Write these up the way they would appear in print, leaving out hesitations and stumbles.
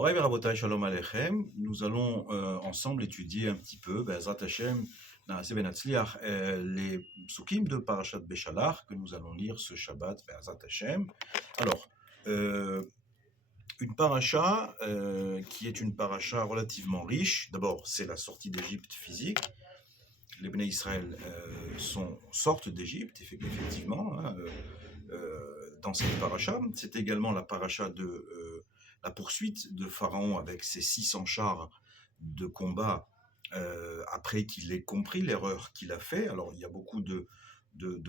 Moraï Rabotai, Shalom Aleichem. Nous allons ensemble étudier un petit peu, Be'ezrat Hashem, Naaseh Ben Hatzliach, les psukim de Parashat Beshalach que nous allons lire ce Shabbat, Be'ezrat Hashem. Alors, euh, une paracha qui est une paracha relativement riche. D'abord, c'est la sortie d'Égypte physique. Les Bnei Israël sortent d'Égypte, effectivement, hein, dans cette paracha. C'est également la paracha de la poursuite de Pharaon avec ses 600 chars de combat après qu'il ait compris l'erreur qu'il a fait. Alors, il y a beaucoup de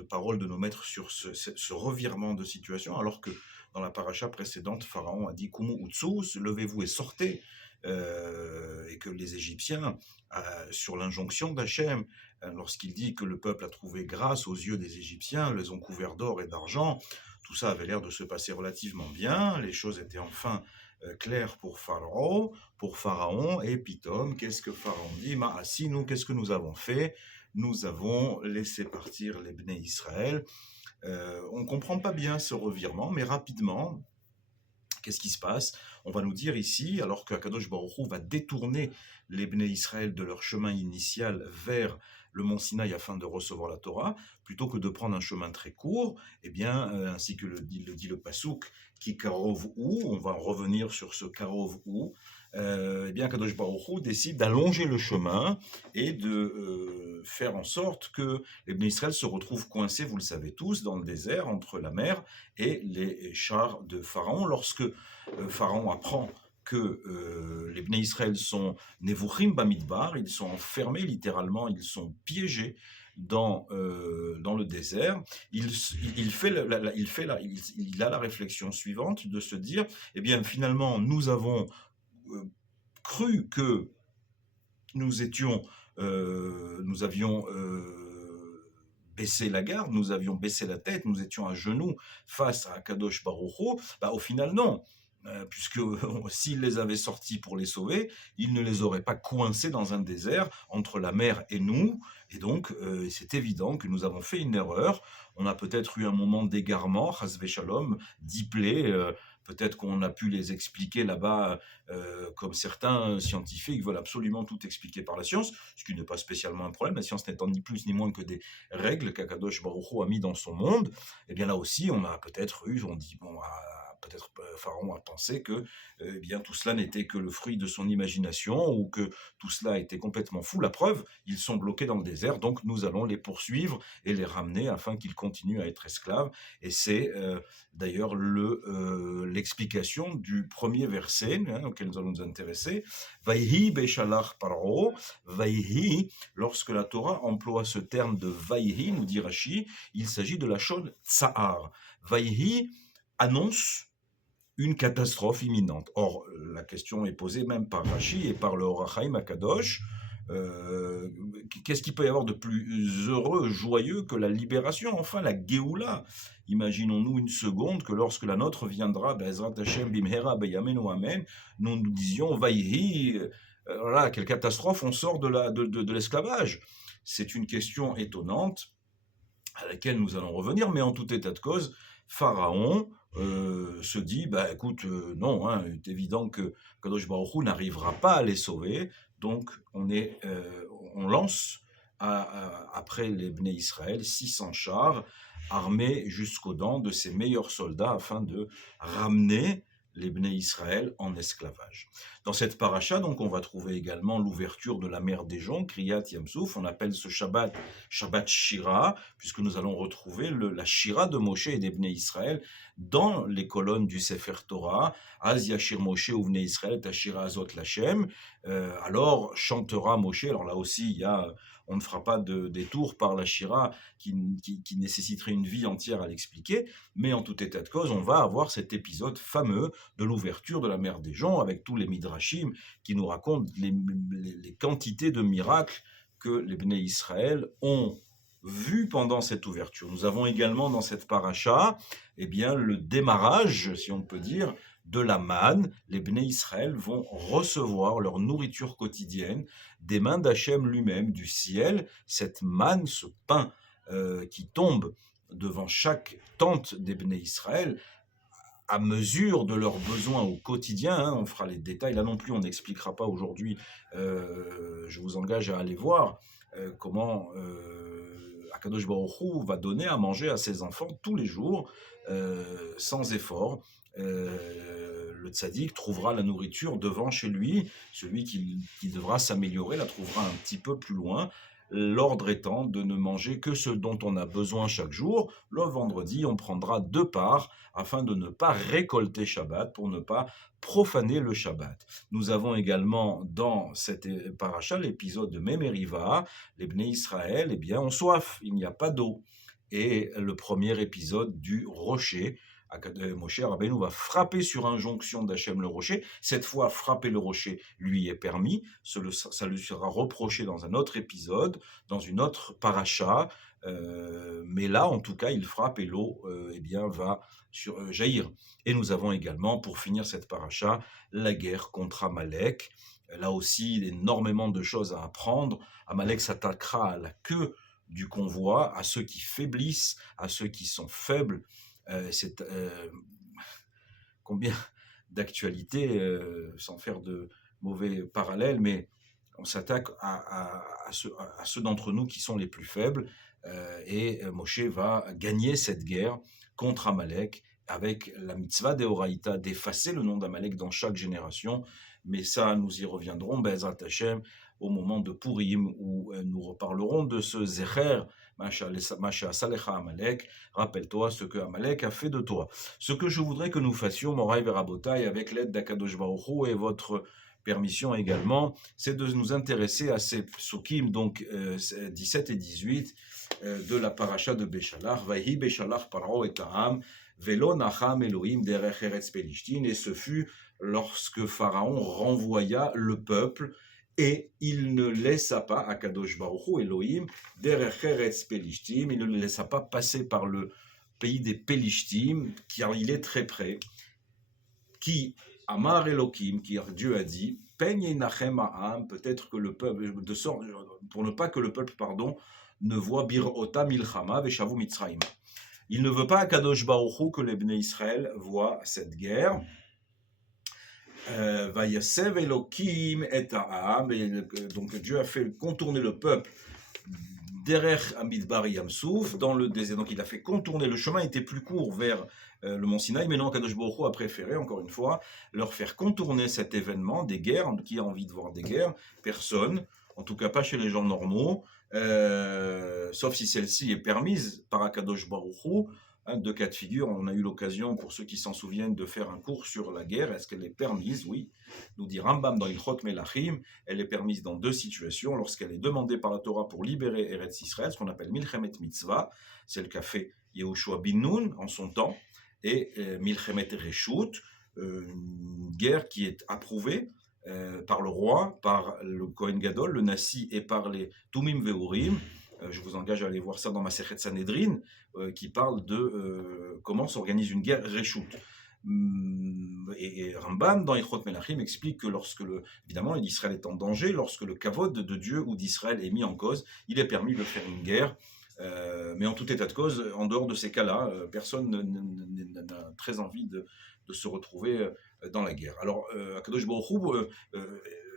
paroles de nos maîtres sur ce revirement de situation, alors que dans la paracha précédente, Pharaon a dit « Kumu utsus », levez-vous et sortez, et que les Égyptiens, sur l'injonction d'Hachem, lorsqu'il dit que le peuple a trouvé grâce aux yeux des Égyptiens, les ont couverts d'or et d'argent, tout ça avait l'air de se passer relativement bien, les choses étaient enfin claires pour Pharaon, et Pitom, qu'est-ce que Pharaon dit? Si nous, qu'est-ce que nous avons fait? Nous avons laissé partir les Bnei Israël. On ne comprend pas bien ce revirement, mais rapidement, qu'est-ce qui se passe? On va nous dire ici, alors que Akadosh Baruch Hu va détourner les Bnei Israël de leur chemin initial vers le mont Sinaï afin de recevoir la Torah, plutôt que de prendre un chemin très court, eh bien, ainsi que le dit le Passouk, qui karov ou, on va revenir sur ce karov ou, eh bien, Akadosh Baruch Hu décide d'allonger le chemin et de faire en sorte que les Bnei Israël se retrouvent coincés, vous le savez tous, dans le désert, entre la mer et les chars de Pharaon. Lorsque Pharaon apprend que les Bnei Israël sont nevuchim bamidbar, ils sont enfermés littéralement, ils sont piégés dans le désert, il a la réflexion suivante de se dire, eh bien finalement nous avons cru que nous avions baissé la garde, nous avions baissé la tête, nous étions à genoux face à Kadosh Baruch Hu. Au final, non. Puisque s'il les avait sortis pour les sauver, il ne les aurait pas coincés dans un désert entre la mer et nous. Et donc, c'est évident que nous avons fait une erreur. On a peut-être eu un moment d'égarement, chas v'shalom, diplé. Peut-être qu'on a pu les expliquer là-bas, comme certains scientifiques veulent absolument tout expliquer par la science, ce qui n'est pas spécialement un problème, la science n'étant ni plus ni moins que des règles qu'Akadosh Baruch Hu a mis dans son monde. Et bien là aussi, on a peut-être peut-être Pharaon a pensé que bien tout cela n'était que le fruit de son imagination ou que tout cela était complètement fou. La preuve, ils sont bloqués dans le désert, donc nous allons les poursuivre et les ramener afin qu'ils continuent à être esclaves. Et c'est d'ailleurs l'explication du premier verset auquel nous allons nous intéresser. Vaihi beshalach paro, vaihi, lorsque la Torah emploie ce terme de vaihi, nous dit Rashi, il s'agit de la chose tsahar. Vaihi annonce une catastrophe imminente. Or, la question est posée même par Rashi et par le Or HaChaim Akadosh. Qu'est-ce qu'il peut y avoir de plus heureux, joyeux que la libération, enfin la Géoula? Imaginons-nous une seconde que lorsque la nôtre viendra, Be'ezrat Hashem bimhera beyamenu amen, nous disions Vaihi, voilà, quelle catastrophe, on sort de l'esclavage. C'est une question étonnante à laquelle nous allons revenir, mais en tout état de cause, Pharaon se dit, écoute, non, il est évident que Kadosh Baruch Hu n'arrivera pas à les sauver, donc on lance après les Bnei Israël 600 chars armés jusqu'aux dents de ses meilleurs soldats afin de ramener les Bnei Israël en esclavage. Dans cette paracha, donc, on va trouver également l'ouverture de la mer des joncs, Kriyat Yamsouf. On appelle ce Shabbat Shira, puisque nous allons retrouver la Shira de Moshe et des Bnei Israël dans les colonnes du Sefer Torah. Az Yashir Moshe ou Bnei Israël, Tashira Azot Lachem. Alors chantera Moshe. Alors là aussi, on ne fera pas de détour par la Shira qui nécessiterait une vie entière à l'expliquer, mais en tout état de cause, on va avoir cet épisode fameux de l'ouverture de la mer des joncs avec tous les midrashim qui nous racontent les quantités de miracles que les Bnei Israël ont vu pendant cette ouverture. Nous avons également dans cette paracha, le démarrage, si on peut dire, de la manne. Les Bnei Israël vont recevoir leur nourriture quotidienne des mains d'Hachem lui-même, du ciel. Cette manne, ce pain qui tombe devant chaque tente des Bnei Israël, à mesure de leurs besoins au quotidien, hein, on fera les détails, là non plus on n'expliquera pas aujourd'hui, je vous engage à aller voir comment Akadosh Baruch Hu va donner à manger à ses enfants tous les jours, sans effort. Le tzaddik trouvera la nourriture devant chez lui, celui qui devra s'améliorer la trouvera un petit peu plus loin. L'ordre étant de ne manger que ce dont on a besoin chaque jour. Le vendredi, on prendra 2 parts afin de ne pas récolter Shabbat, pour ne pas profaner le Shabbat. Nous avons également dans cette paracha l'épisode de Memeriva, les Bnei Israël, eh bien, ont soif, il n'y a pas d'eau. Et le premier épisode du rocher, Moshe Rabbeinu va frapper sur injonction d'Hachem le rocher. Cette fois, frapper le rocher lui est permis. Ça lui sera reproché dans un autre épisode, dans une autre paracha. Mais là, en tout cas, il frappe et l'eau eh bien, va jaillir. Et nous avons également, pour finir cette paracha, la guerre contre Amalek. Là aussi, énormément de choses à apprendre. Amalek s'attaquera à la queue du convoi, à ceux qui faiblissent, à ceux qui sont faibles. C'est combien d'actualités, sans faire de mauvais parallèles, mais on s'attaque à ceux d'entre nous qui sont les plus faibles, et Moshe va gagner cette guerre contre Amalek avec la mitzvah d'Eoraïta, d'effacer le nom d'Amalek dans chaque génération, mais ça, nous y reviendrons, Be'ezrat Hashem, au moment de Purim, où nous reparlerons de ce Zecher, Masha Salecha Amalek, rappelle-toi ce que Amalek a fait de toi. Ce que je voudrais que nous fassions, Moraï Verabotai, avec l'aide d'Akadosh Baruch Hu et votre permission également, c'est de nous intéresser à ces psukim, donc 17 et 18 de la paracha de Béchalach, Vahi Béchalach Paro et Ta'am, Velo Nacham Elohim derech Eretz Pelishtin, et ce fut lorsque Pharaon renvoya le peuple, et il ne laissa pas, Akadosh Baruch Hu, Elohim, derech Eretz Pelishtim, il ne le laissa pas passer par le pays des Pelishtim, car il est très près, qui Amar Elohim, qui Dieu a dit, Peigne Nachem Ha'am, peut-être que le peuple, pour ne pas que le peuple, ne voit Bir'ota Milchama Veshavu Mitzrayim. Il ne veut pas, Kadosh Baruch Hu, que les Bnei Israël voient cette guerre. Vayasev Elohim et Ha'am, donc Dieu a fait contourner le peuple derech Amidbar Yamsouf, dans le désert. Donc il a fait contourner, le chemin était plus court vers le mont Sinaï, mais non, Kadosh Baruch Hu a préféré, encore une fois, leur faire contourner cet événement, des guerres. Qui a envie de voir des guerres? Personne, en tout cas pas chez les gens normaux, sauf si celle-ci est permise par Akadosh Baruch Hu. Deux cas de figure, on a eu l'occasion, pour ceux qui s'en souviennent, de faire un cours sur la guerre. Est-ce qu'elle est permise? Oui. Nous dit Rambam dans Ilchot Melachim, elle est permise dans deux situations. Lorsqu'elle est demandée par la Torah pour libérer Eretz Israël, ce qu'on appelle Milchemet Mitzvah, c'est le qu'a fait Yehoshua bin Nun en son temps, et Milchemet Reshut, une guerre qui est approuvée par le roi, par le Kohen Gadol, le Nassi, et par les Tumim Veurim. Je vous engage à aller voir ça dans Masechet Sanhedrin, qui parle de comment s'organise une guerre Reshut. Et Rambam, dans Ilchot Melachim, explique que lorsque, évidemment, l'Israël est en danger, lorsque le kavod de Dieu ou d'Israël est mis en cause, il est permis de faire une guerre. Mais en tout état de cause, en dehors de ces cas-là, personne n'a très envie de se retrouver dans la guerre. Alors, Akadosh Baruch Hu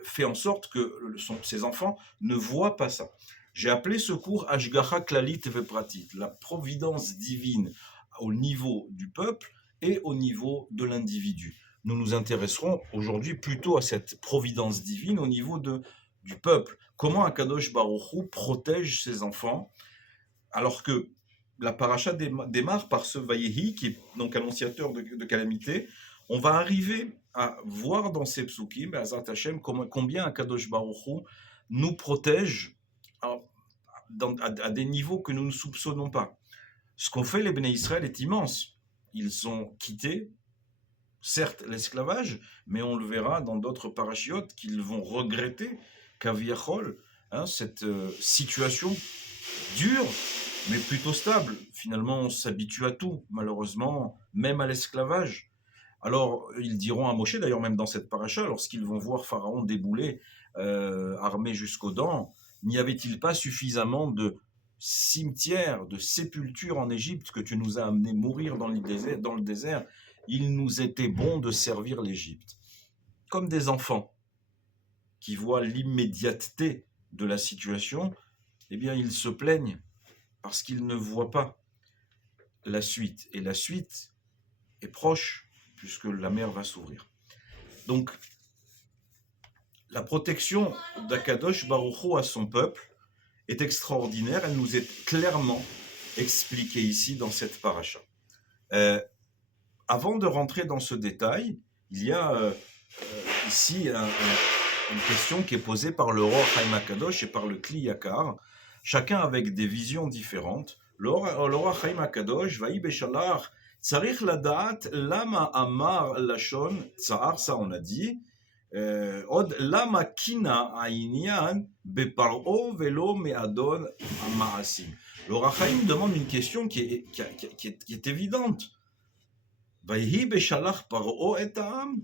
fait en sorte que ses enfants ne voient pas ça. J'ai appelé ce cours Ashgacha Klalit Vepratit, la providence divine au niveau du peuple et au niveau de l'individu. Nous nous intéresserons aujourd'hui plutôt à cette providence divine au niveau du peuple. Comment Akadosh Baruch Hu protège ses enfants, alors que la paracha démarre par ce Vayehi, qui est donc annonciateur de calamité. On va arriver à voir dans ces psukim, Be'ezrat Hashem, combien Akadosh Baruch Hu nous protège à des niveaux que nous ne soupçonnons pas. Ce qu'ont fait les Bnei Israël est immense. Ils ont quitté, certes, l'esclavage, mais on le verra dans d'autres parachiotes qu'ils vont regretter, Kaviachol, cette situation dure, mais plutôt stable. Finalement, on s'habitue à tout, malheureusement, même à l'esclavage. Alors, ils diront à Moshe, d'ailleurs même dans cette paracha, lorsqu'ils vont voir Pharaon débouler, armé jusqu'aux dents, n'y avait-il pas suffisamment de cimetières, de sépultures en Égypte que tu nous as amené mourir dans le désert, il nous était bon de servir l'Égypte. Comme des enfants qui voient l'immédiateté de la situation, eh bien, ils se plaignent parce qu'ils ne voient pas la suite. Et la suite est proche, puisque la mer va s'ouvrir. Donc, la protection d'Akadosh Baruch Hu à son peuple est extraordinaire. Elle nous est clairement expliquée ici dans cette paracha. Avant de rentrer dans ce détail, il y a ici une question qui est posée par le roi Chaim Akadosh et par le Kli Yakar, chacun avec des visions différentes. Le roi Chaim Akadosh, Vaï Beshalach, Tsarich Ladat, Lama Amar Lashon, Tsar, ça on a dit, Od Lama Kina Aïnian, Beparo Velo Meadon Amarasim. Le roi Chaim demande une question qui est évidente. Vaïhi Beshalach Paro et Am.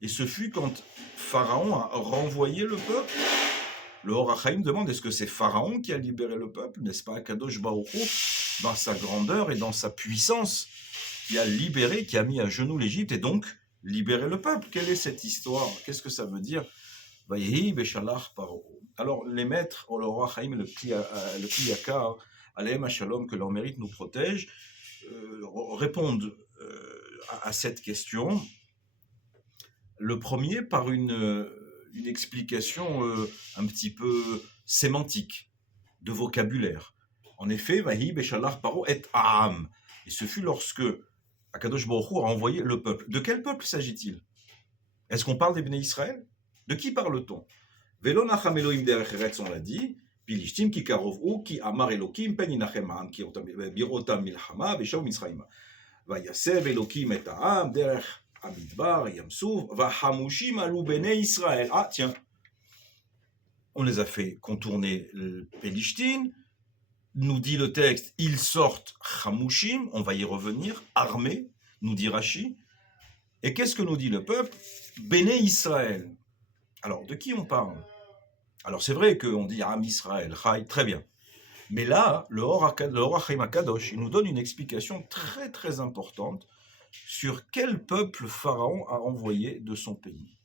Et ce fut quand Pharaon a renvoyé le peuple. Le Or HaChaim demande, est-ce que c'est Pharaon qui a libéré le peuple? N'est-ce pas Akadosh Baruch Hu, dans sa grandeur et dans sa puissance, qui a libéré, qui a mis à genoux l'Égypte et donc libéré le peuple? Quelle est cette histoire? Qu'est-ce que ça veut dire? Vayehi beshalach paro. Alors les maîtres, le Or HaChaim et le Kli Yakar, Alehem Shalom, que leur mérite nous protège, répondent à cette question. Le premier par une explication un petit peu sémantique, de vocabulaire. En effet, Vahi Beshalach Paro et Aham. Et ce fut lorsque Akadosh Baruch Hu a envoyé le peuple. De quel peuple s'agit-il? Est-ce qu'on parle des Bnei Israël? De qui parle-t-on? Velo nacham Elohim derech eretz, on l'a dit. Pilishtim ki karovu ki amar Elokim pen inachem ha'am ki birotam milchama v'shav Mitzrayim. Vayasev Elokim et ha'am derech Amidbar, Yamsouf, Vahamushim alou Bnei Israël. Ah tiens, on les a fait contourner le Pélishtin, nous dit le texte, ils sortent Hamushim, on va y revenir, armés, nous dit Rashi. Et qu'est-ce que nous dit le peuple? Bnei Israël. Alors, de qui on parle? Alors, c'est vrai qu'on dit Am Israël, Chai, très bien. Mais là, le Or HaChaim HaKadosh, il nous donne une explication très très importante sur quel peuple Pharaon a envoyé de son pays.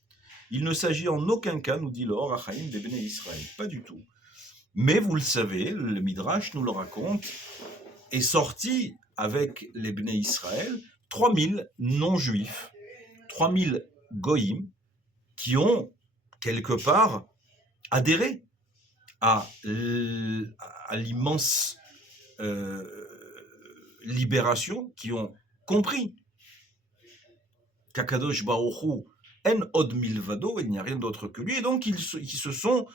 Il ne s'agit en aucun cas, nous dit le Or HaChaim, des Bnei Israël, pas du tout. Mais vous le savez, le Midrash nous le raconte, est sorti avec les Bnei Israël 3000 non-juifs, 3000 goïms, qui ont quelque part adhéré à l'immense libération, qui ont compris qu'Akadosh Baruch Hu en od milvado, il n'y a rien d'autre que lui, et donc ils se sont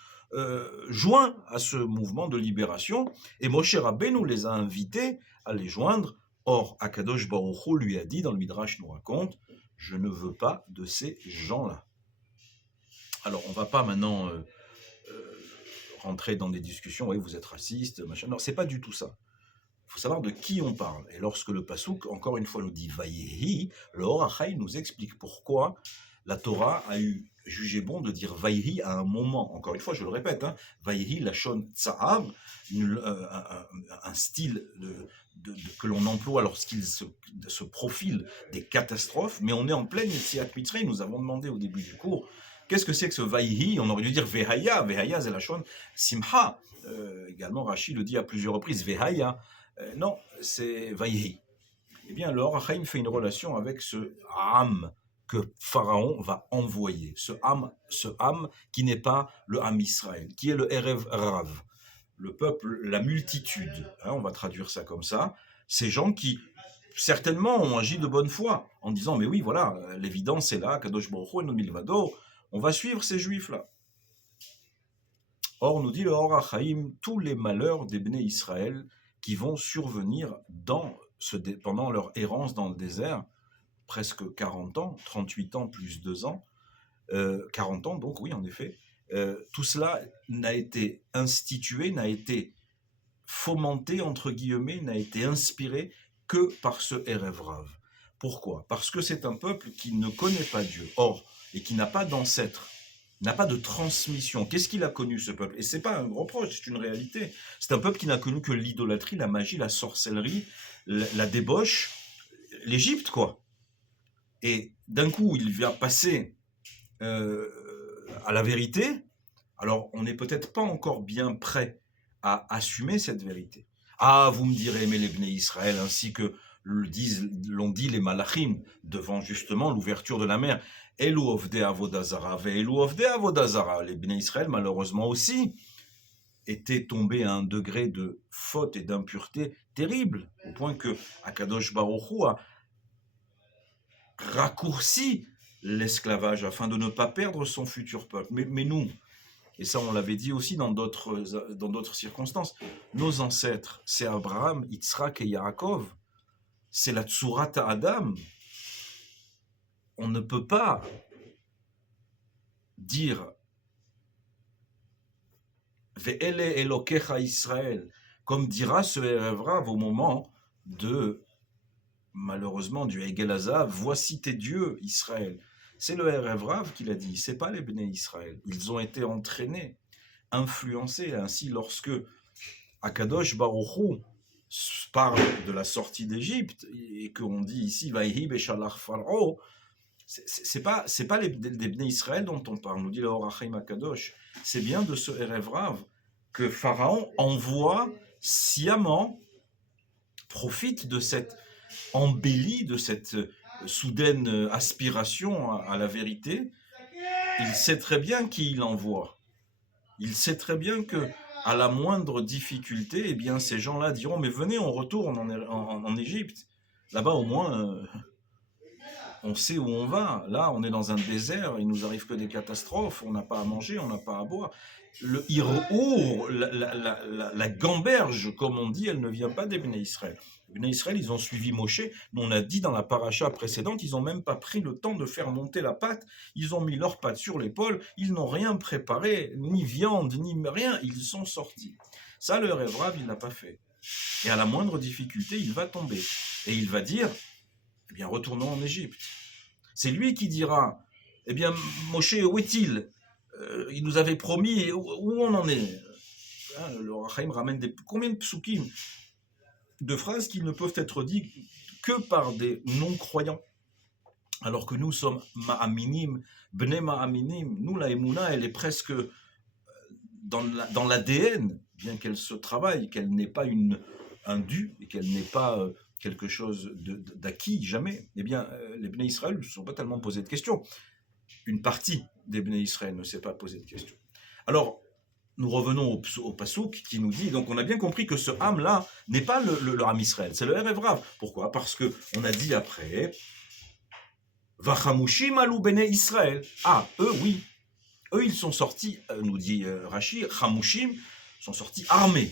joints à ce mouvement de libération, et Moshe Rabbeinu les a invités à les joindre. Or, Akadosh Baruch Hu lui a dit, dans le Midrash nous raconte, je ne veux pas de ces gens-là. Alors, on ne va pas maintenant rentrer dans des discussions, oui, vous êtes raciste, machin. Non, c'est pas du tout ça. Il faut savoir de qui on parle. Et lorsque le Passouk, encore une fois, nous dit Vayehi, le Or HaChaim nous explique pourquoi la Torah a jugé bon de dire Vayehi à un moment. Encore une fois, je le répète, hein, Vayehi, Lachon Tzahav, un style que l'on emploie lorsqu'il se profile des catastrophes, mais on est en pleine Yetziat Mitzrayim. Nous avons demandé au début du cours, qu'est-ce que c'est que ce Vayehi? On aurait dû dire Vehaya, Vehaya c'est Lachon Simcha. Également, Rashi le dit à plusieurs reprises, Vehaya. Non, c'est Vayehi. Eh bien, le Or HaChaim fait une relation avec ce Ham que Pharaon va envoyer. Ce Ham qui n'est pas le Ham Israël, qui est le Erev Rav, le peuple, la multitude. Hein, on va traduire ça comme ça. Ces gens qui, certainement, ont agi de bonne foi, en disant, mais oui, voilà, l'évidence est là, Kadosh Baruch Hu et Milvado, on va suivre ces Juifs-là. Or, nous dit le Or HaChaim, tous les malheurs des Bnei Israël qui vont survenir pendant leur errance dans le désert, presque 40 ans, 38 ans plus 2 ans, 40 ans donc, oui, en effet, tout cela n'a été institué, n'a été fomenté, entre guillemets, n'a été inspiré que par ce Erev Rav. Pourquoi? Parce que c'est un peuple qui ne connaît pas Dieu, or, et qui n'a pas d'ancêtre, n'a pas de transmission. Qu'est-ce qu'il a connu, ce peuple? Et ce n'est pas un reproche, c'est une réalité. C'est un peuple qui n'a connu que l'idolâtrie, la magie, la sorcellerie, la débauche, l'Égypte, quoi. et d'un coup, il vient passer à la vérité, alors on n'est peut-être pas encore bien prêt à assumer cette vérité. Ah, vous me direz, mais les Bnei Israël, ainsi que l'ont dit les Malachim, devant justement l'ouverture de la mer, Elu ofde avodazara, Elu ofde avodazara. Les Bnei Israël, malheureusement aussi, étaient tombés à un degré de faute et d'impureté terrible, au point que Akadosh Baruch Hu a raccourci l'esclavage afin de ne pas perdre son futur peuple. Mais nous, et ça on l'avait dit aussi dans d'autres circonstances, nos ancêtres, c'est Abraham, Yitzhak et Yaakov, c'est la Tsurat Adam. On ne peut pas dire Ve'ele Elokecha Israël, comme dira ce Erev Rav au moment de, malheureusement, du Egel Hazav, voici tes dieux, Israël. C'est le Erev Rav qui l'a dit, c'est pas les Bnei Israël. Ils ont été entraînés, influencés. Ainsi, lorsque Akadosh Baruch Hu parle de la sortie d'Égypte et qu'on dit ici Vaïhi Beshalach Pharaon, c'est pas des Bnei Israël dont on parle, nous dit le Or HaChaim Akadosh. C'est bien de ce Erev Rav que Pharaon envoie sciemment, profite de cette embellie, de cette soudaine aspiration à la vérité. Il sait très bien qui il envoie. Il sait très bien que à la moindre difficulté, eh bien, ces gens-là diront, mais venez, on retourne en Égypte. Là-bas, au moins, on sait où on va. Là, on est dans un désert, il nous arrive que des catastrophes, on n'a pas à manger, on n'a pas à boire. Le hirour, la gamberge, comme on dit, elle ne vient pas des Bnei Israël. Les Bnei Israël, ils ont suivi Moshe. On a dit dans la paracha précédente, ils n'ont même pas pris le temps de faire monter la pâte. Ils ont mis leurs pattes sur l'épaule. Ils n'ont rien préparé, ni viande, ni rien. Ils sont sortis. Ça, le Erev Rav, il n'a pas fait. Et à la moindre difficulté, il va tomber. Et il va dire, eh bien, retournons en Égypte. C'est lui qui dira, eh bien, Moshe, où est-il? Il nous avait promis, où on en est? Le Rachaim ramène combien de psukim, de phrases qui ne peuvent être dites que par des non-croyants. Alors que nous sommes ma'aminim, bnei ma'aminim. Nous, la Emouna, elle est presque dans l'ADN, bien qu'elle se travaille, qu'elle n'est pas un dû, et qu'elle n'est pas quelque chose d'acquis, jamais. Eh bien, les Bnei Israël ne se sont pas tellement posé de questions. Une partie des Bnei Israël ne s'est pas posé de questions. Alors, nous revenons au Passouk qui nous dit, donc on a bien compris que ce Ham-là n'est pas le Ham Israël, c'est le Erev Rav. Pourquoi? Parce qu'on a dit après, Vachamushim alou bnei Israël. Ah, eux, oui. Eux, ils sont sortis, nous dit Rashi, Chamushim sont sortis armés.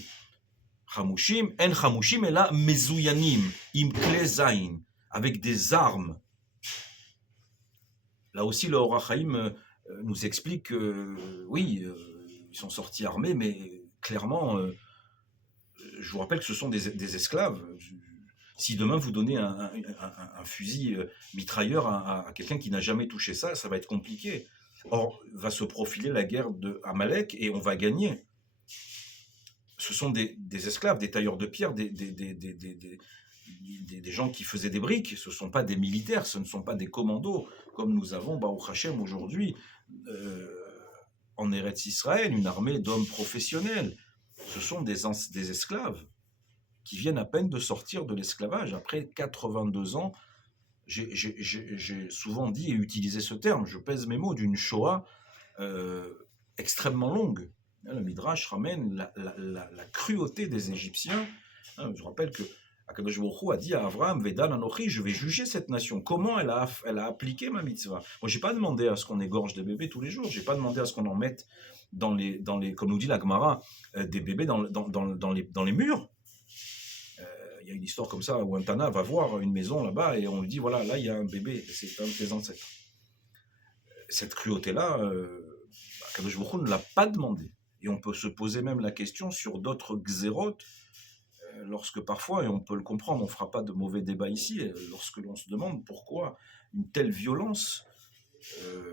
Chamushim, en Chamushim, et là, Mezouyanim, im klezain, avec des armes. Là aussi, le Or HaChaim nous explique que, oui, ils sont sortis armés, mais clairement, je vous rappelle que ce sont des esclaves. Si demain vous donnez un fusil mitrailleur à quelqu'un qui n'a jamais touché ça, ça va être compliqué. Or, va se profiler la guerre de Amalek et on va gagner. Ce sont des esclaves, des tailleurs de pierre, des gens qui faisaient des briques. Ce ne sont pas des militaires, ce ne sont pas des commandos, comme nous avons, Baruch Hashem, aujourd'hui, en Eretz Israël, une armée d'hommes professionnels. Ce sont des esclaves qui viennent à peine de sortir de l'esclavage. Après 82 ans, j'ai souvent dit et utilisé ce terme, je pèse mes mots, d'une Shoah extrêmement longue. Le Midrash ramène la cruauté des Égyptiens. Je rappelle que Akadosh Baruch Hu a dit à Avraham, Vedan Anochi, je vais juger cette nation. Comment elle a appliqué ma mitzvah? Moi, j'ai pas demandé à ce qu'on égorge des bébés tous les jours. J'ai pas demandé à ce qu'on en mette dans les, comme nous dit la Gemara, des bébés dans les murs. Il y a une histoire comme ça où un Tana va voir une maison là-bas et on lui dit, voilà, là, il y a un bébé, c'est un de tes ancêtres. Cette cruauté-là, Akadosh Baruch Hu ne l'a pas demandé. Et on peut se poser même la question sur d'autres xérotes, lorsque parfois, et on peut le comprendre, on ne fera pas de mauvais débat ici, lorsque l'on se demande pourquoi une telle violence,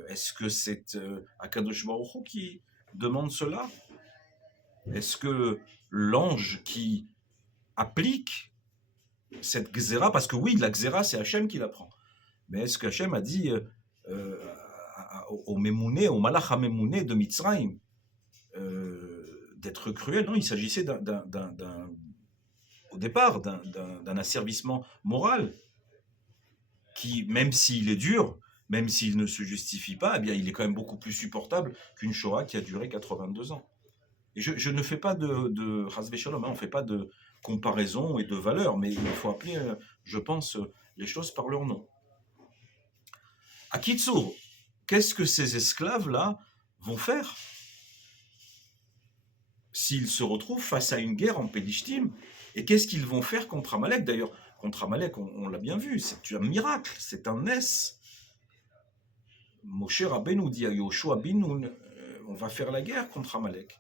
est-ce que c'est Akadosh Baruch Hu qui demande cela? Est-ce que l'ange qui applique cette xéra, parce que oui, la xéra, c'est Hachem qui la prend. Mais est-ce qu'Hachem a dit euh, au Mémouné, au Malach HaMémouné de Mitzrayim, d'être cruel? Non, il s'agissait au départ d'un asservissement moral qui, même s'il est dur, même s'il ne se justifie pas, eh bien, il est quand même beaucoup plus supportable qu'une Shoah qui a duré 82 ans. Et je ne fais pas de Hasbe Shalom, hein, on ne fait pas de comparaison et de valeur, mais il faut appeler, je pense, les choses par leur nom. À Kitsour, qu'est-ce que ces esclaves-là vont faire s'ils se retrouvent face à une guerre en Pélishtim? Et qu'est-ce qu'ils vont faire contre Amalek? D'ailleurs, contre Amalek, on l'a bien vu, c'est un miracle, c'est un S. Moshe Rabbeinu dit à Yoshua bin Nun, on va faire la guerre contre Amalek.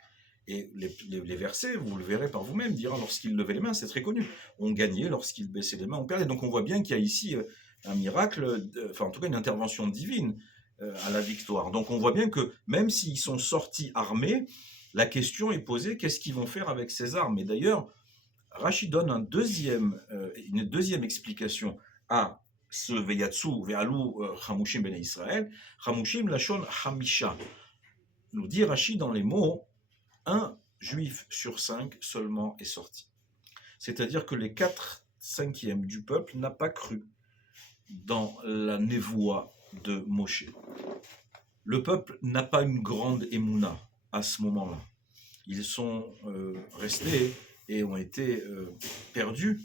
Et les versets, vous le verrez par vous-même, dira lorsqu'il levait les mains, c'est très connu. On gagnait, lorsqu'il baissait les mains, on perdait. Donc on voit bien qu'il y a ici un miracle, enfin en tout cas une intervention divine à la victoire. Donc on voit bien que même s'ils sont sortis armés, la question est posée, qu'est-ce qu'ils vont faire avec ces armes? Et d'ailleurs, Rachid donne une deuxième explication à ce Veyatsu, Ve'alu Chamushim ben Israël, Chamushim Lachon Hamisha. Nous dit Rachid dans les mots, un juif sur 5 seulement est sorti. C'est-à-dire que les 4/5 du peuple n'a pas cru dans la névoie de Moshe. Le peuple n'a pas une grande émouna à ce moment-là. Ils sont restés et ont été perdus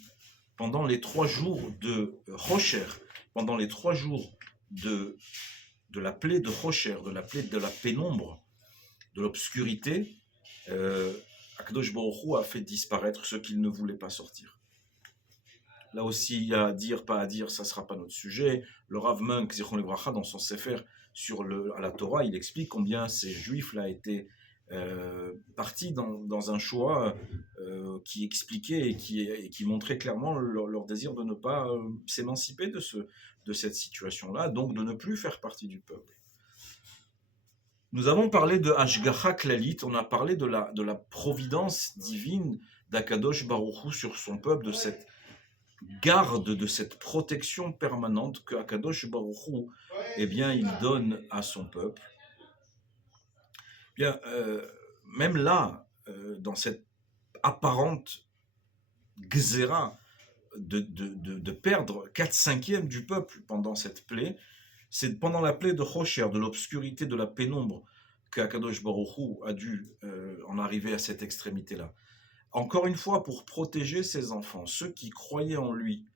pendant les 3 jours de Rocher, pendant les 3 jours de la plaie de Rocher, de la plaie de la pénombre, de l'obscurité. Akadosh Baruch Hu a fait disparaître ceux qui ne voulaient pas sortir. Là aussi, il y a à dire, pas à dire, ça ne sera pas notre sujet. Le Rav Munk, Zichron Livracha, dans son Sefer à la Torah, il explique combien ces juifs-là étaient partis dans un choix qui expliquait et qui montrait clairement leur désir de ne pas s'émanciper de cette situation-là, donc de ne plus faire partie du peuple. Nous avons parlé de Hashgacha Klalit, on a parlé de la providence divine d'Akadosh Baruch Hu sur son peuple, de cette garde, de cette protection permanente que Akadosh Baruch Hu, eh bien, il donne à son peuple. Bien, même là, dans cette apparente gzera de perdre 4/5 du peuple pendant cette plaie, c'est pendant la plaie de Rocher, de l'obscurité, de la pénombre, qu'Akadosh Baruch Hu a dû en arriver à cette extrémité-là. Encore une fois, pour protéger ses enfants, ceux qui croyaient en lui,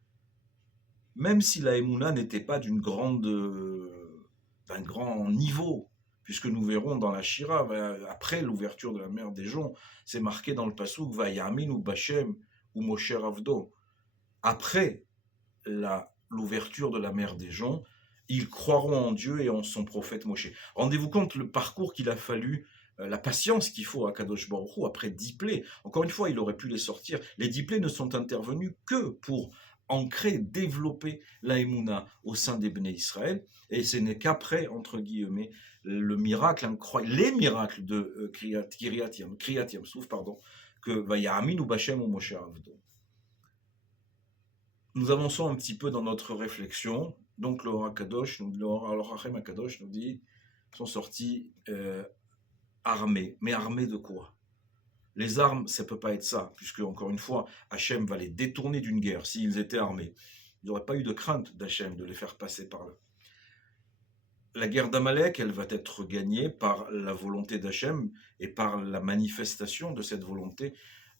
même si la Emouna n'était pas d'un grand niveau, puisque nous verrons dans la Shira, après l'ouverture de la mer des Joncs, c'est marqué dans le Passouk, Vayamin ou Bachem ou Moshe Ravdo. Après l'ouverture de la mer des Joncs, ils croiront en Dieu et en son prophète Moshe. Rendez-vous compte le parcours qu'il a fallu, la patience qu'il faut à Kadosh Baruch Hu après 10 plaies. Encore une fois, il aurait pu les sortir. Les 10 plaies ne sont intervenues que pour ancrer, développer la Emouna au sein des Bnei Israël, et ce n'est qu'après, entre guillemets, le miracle incroyable, les miracles de Kriyat Yam-Souf, que Vayamin ou Bachem ou Moshe Avdo. Nous avançons un petit peu dans notre réflexion. Donc le Hakadosh, le Akadosh nous dit, ils sont sortis armés. Mais armés de quoi? Les armes, ça ne peut pas être ça, puisque, encore une fois, Hachem va les détourner d'une guerre s'ils étaient armés. Il n'y aurait pas eu de crainte d'Hachem de les faire passer par là. La guerre d'Amalek, elle va être gagnée par la volonté d'Hachem et par la manifestation de cette volonté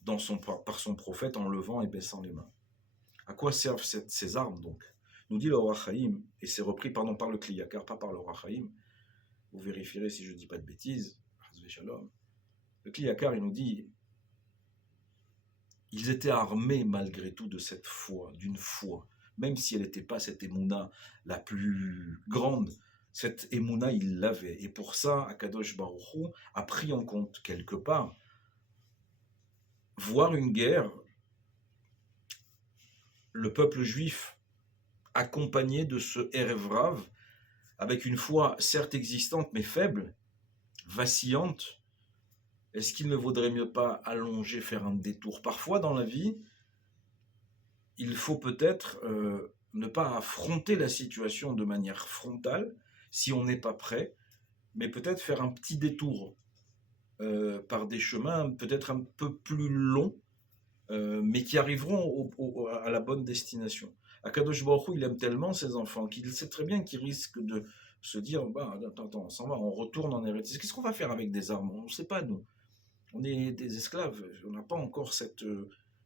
par son prophète en levant et baissant les mains. À quoi servent ces armes donc? Nous dit le Or HaChaim, et c'est repris par le Kli Yakar, pas par le Or HaChaim. Vous vérifierez si je ne dis pas de bêtises. Le Kli Yakar, il nous dit, ils étaient armés malgré tout de cette foi, d'une foi, même si elle n'était pas cette émouna la plus grande. Cette émouna, il l'avait. Et pour ça, Akadosh Baruch Hu a pris en compte quelque part voir une guerre, le peuple juif accompagné de ce Erev Rav, avec une foi certes existante mais faible, vacillante. Est-ce qu'il ne vaudrait mieux pas allonger, faire un détour? Parfois dans la vie, il faut peut-être ne pas affronter la situation de manière frontale, si on n'est pas prêt, mais peut-être faire un petit détour par des chemins peut-être un peu plus longs, mais qui arriveront à la bonne destination. Akadosh Baruch Hu, il aime tellement ses enfants qu'il sait très bien qu'ils risquent de se dire bah, attends, on s'en va, on retourne en Eretz. Qu'est-ce qu'on va faire avec des armes? On ne sait pas, nous. On est des esclaves. On n'a pas encore cette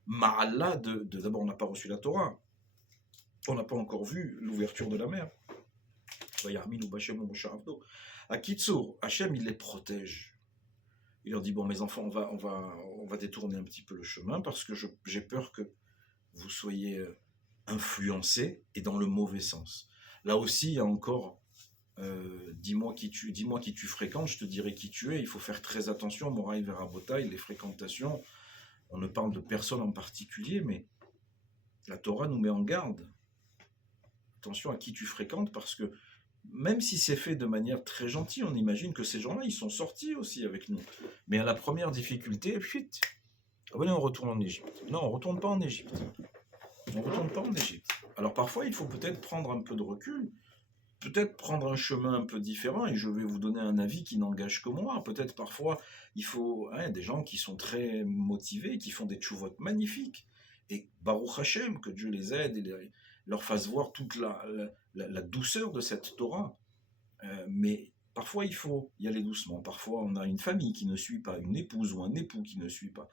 ma'ala d'abord, on n'a pas reçu la Torah. On n'a pas encore vu l'ouverture de la mer. À Kitsour, Hachem, il les protège. Il leur dit, bon, mes enfants, on va détourner un petit peu le chemin parce que j'ai peur que vous soyez influencés et dans le mauvais sens. Là aussi, il y a encore, dis-moi qui tu fréquentes, je te dirai qui tu es. Il faut faire très attention, Moraï Verabotaï, les fréquentations. On ne parle de personne en particulier, mais la Torah nous met en garde. Attention à qui tu fréquentes parce que même si c'est fait de manière très gentille, on imagine que ces gens-là, ils sont sortis aussi avec nous. Mais à la première difficulté, fuite. Venez, on retourne en Égypte. Non, on ne retourne pas en Égypte. On ne retourne pas en Égypte. Alors parfois, il faut peut-être prendre un peu de recul, peut-être prendre un chemin un peu différent, et je vais vous donner un avis qui n'engage que moi. Peut-être parfois, il faut des gens qui sont très motivés, qui font des tchouvot magnifiques. Et Baruch Hashem, que Dieu les aide et leur fasse voir toute la douceur de cette Torah. Mais parfois, il faut y aller doucement. Parfois, on a une famille qui ne suit pas, une épouse ou un époux qui ne suit pas.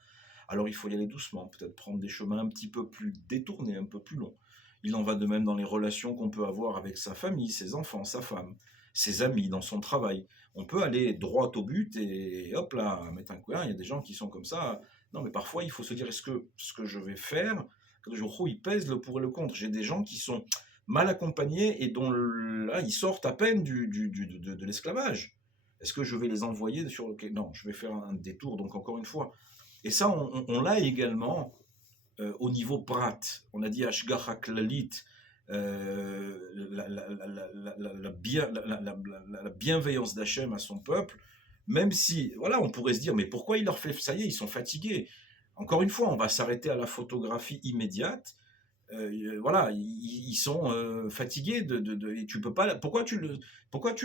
Alors, il faut y aller doucement, peut-être prendre des chemins un petit peu plus détournés, un peu plus longs. Il en va de même dans les relations qu'on peut avoir avec sa famille, ses enfants, sa femme, ses amis, dans son travail. On peut aller droit au but et hop là, mettre un coin. Il y a des gens qui sont comme ça. Non, mais parfois, il faut se dire, est-ce que ce que je vais faire, quand je crois, il pèse le pour et le contre. J'ai des gens qui sont mal accompagnés et dont là, ils sortent à peine de l'esclavage. Est-ce que je vais les envoyer sur le... Non, je vais faire un détour, donc encore une fois. Et ça, on l'a également au niveau prat. On a dit Ashgacha Klalit, la bienveillance d'Hachem à son peuple, même si, voilà, on pourrait se dire, mais pourquoi il leur fait... Ça y est, ils sont fatigués. Encore une fois, on va s'arrêter à la photographie immédiate. Voilà, ils sont fatigués et tu peux pas. Pourquoi tu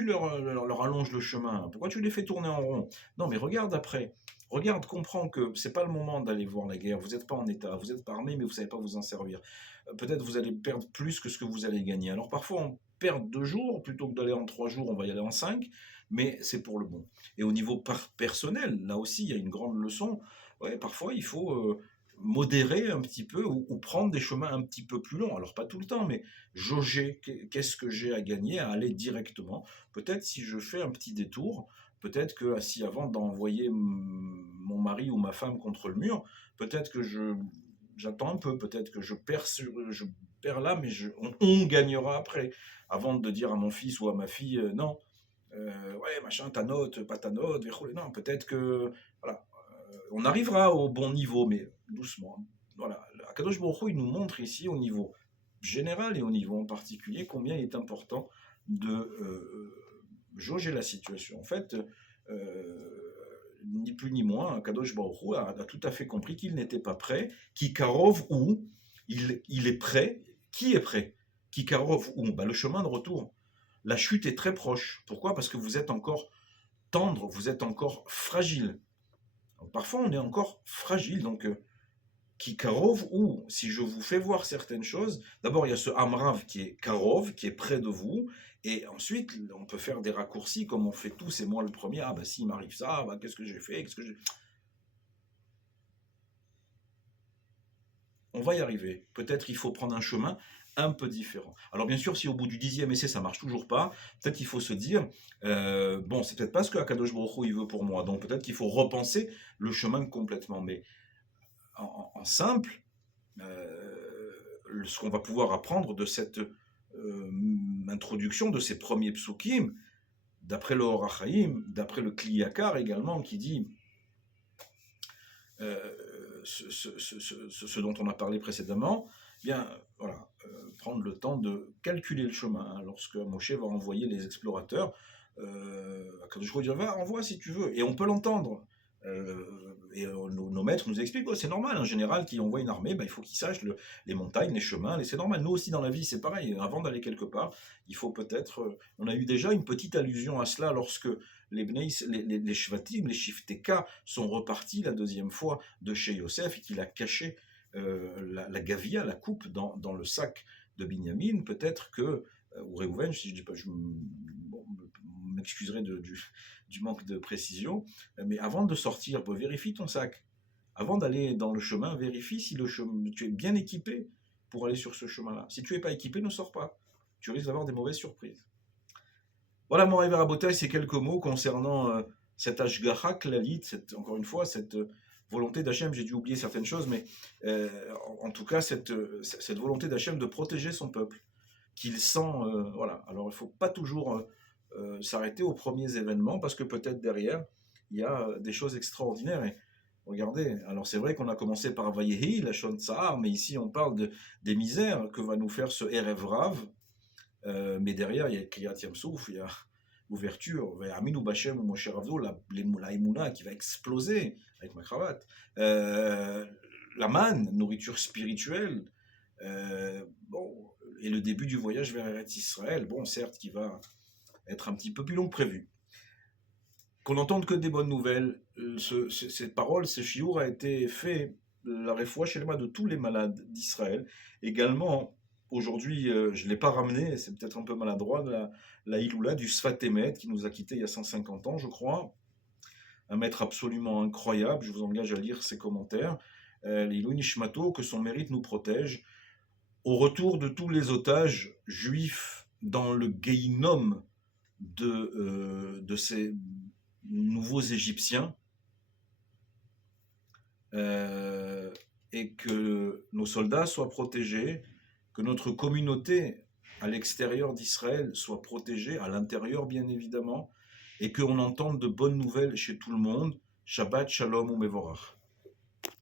leur allonges le chemin? Pourquoi tu les fais tourner en rond? Non, mais regarde après. Regarde, comprends que c'est pas le moment d'aller voir la guerre. Vous n'êtes pas en état, vous êtes pas armé, mais vous savez pas vous en servir. Peut-être vous allez perdre plus que ce que vous allez gagner. Alors parfois on perd 2 jours plutôt que d'aller en 3 jours, on va y aller en 5, mais c'est pour le bon. Et au niveau personnel, là aussi, il y a une grande leçon. Ouais, parfois il faut modérer un petit peu ou prendre des chemins un petit peu plus longs. Alors pas tout le temps, mais jauger qu'est-ce que j'ai à gagner à aller directement. Peut-être si je fais un petit détour, peut-être que si avant d'envoyer mon mari ou ma femme contre le mur, peut-être que j'attends un peu, peut-être que je perds là, mais on gagnera après. Avant de dire à mon fils ou à ma fille, non, ouais, machin, ta note, pas ta note, non, peut-être que, voilà, on arrivera au bon niveau, mais doucement. Voilà, Akadosh Baruch Hu, il nous montre ici au niveau général et au niveau en particulier combien il est important de jauger la situation. En fait, ni plus ni moins, Akadosh Baruch Hu a tout à fait compris qu'il n'était pas prêt, qui karov ou il est prêt. Qui est prêt? Qui karov ou le chemin de retour. La chute est très proche. Pourquoi? Parce que vous êtes encore tendre, vous êtes encore fragile. Donc, parfois, on est encore fragile. Donc, qui karov ou si je vous fais voir certaines choses, d'abord il y a ce amrav qui est karov, qui est près de vous, et ensuite on peut faire des raccourcis comme on fait tous, et moi le premier, ah bah s'il m'arrive ça, bah, qu'est-ce que j'ai fait, On va y arriver. Peut-être il faut prendre un chemin un peu différent. Alors bien sûr, si au bout du 10e essai ça marche toujours pas, peut-être qu'il faut se dire, bon, c'est peut-être pas ce que Akadosh Baruch Hu il veut pour moi, donc peut-être qu'il faut repenser le chemin complètement. Mais en simple, ce qu'on va pouvoir apprendre de cette introduction, de ces premiers psukim, d'après le Or HaChaim, d'après le Kli Yakar également, qui dit ce dont on a parlé précédemment, bien, voilà, prendre le temps de calculer le chemin. Lorsque Moshe va envoyer les explorateurs, Akadosh Baruch Hu dit, va, envoie si tu veux, et on peut l'entendre. Nos maîtres nous expliquent, ouais, c'est normal, un général qui envoie une armée, ben, il faut qu'il sache les montagnes, les chemins, c'est normal. Nous aussi dans la vie, c'est pareil. Avant d'aller quelque part, il faut peut-être. On a eu déjà une petite allusion à cela lorsque les Shvatim, les Shifteka sont repartis la deuxième fois de chez Yosef et qu'il a caché la gavia, la coupe, dans le sac de Binyamin. Peut-être que, ou Réhouven, si je dis pas, bon, m'excuserai du manque de précision, mais avant de sortir, vérifie ton sac. Avant d'aller dans le chemin, vérifie si tu es bien équipé pour aller sur ce chemin-là. Si tu n'es pas équipé, ne sors pas. Tu risques d'avoir des mauvaises surprises. Voilà, mon rêve à Rabotai, ces quelques mots concernant cette Ashgaha Klalit, encore une fois, cette volonté d'Hachem. J'ai dû oublier certaines choses, mais en tout cas, cette volonté d'Hachem de protéger son peuple, qu'il sent. Voilà. Alors, il ne faut pas toujours s'arrêter aux premiers événements, parce que peut-être derrière, il y a des choses extraordinaires. Et regardez, alors c'est vrai qu'on a commencé par Vayehi, la Shon Tsahar, mais ici on parle des misères que va nous faire ce Erev Rav. Mais derrière, il y a Kriyat Yamsouf, il y a l'ouverture, Aminu Bachem ou Moshe Ravdo, la Emouna qui va exploser avec ma cravate. La manne, nourriture spirituelle. Bon, et le début du voyage vers Eretz Israël, bon, certes, qui va être un petit peu plus long que prévu. Qu'on n'entende que des bonnes nouvelles. Cette parole, ce chiour a été fait, la réfoua chez de tous les malades d'Israël. Également, aujourd'hui, je ne l'ai pas ramené, c'est peut-être un peu maladroit, la Iloula du Sfat Emet, qui nous a quittés il y a 150 ans, je crois. Un maître absolument incroyable, je vous engage à lire ses commentaires. L'Ilou Nishmato, que son mérite nous protège. Au retour de tous les otages juifs dans le Gehinom de ces nouveaux Égyptiens, et que nos soldats soient protégés, que notre communauté à l'extérieur d'Israël soit protégée, à l'intérieur bien évidemment, et qu'on entende de bonnes nouvelles chez tout le monde. Shabbat Shalom ou Mevorach.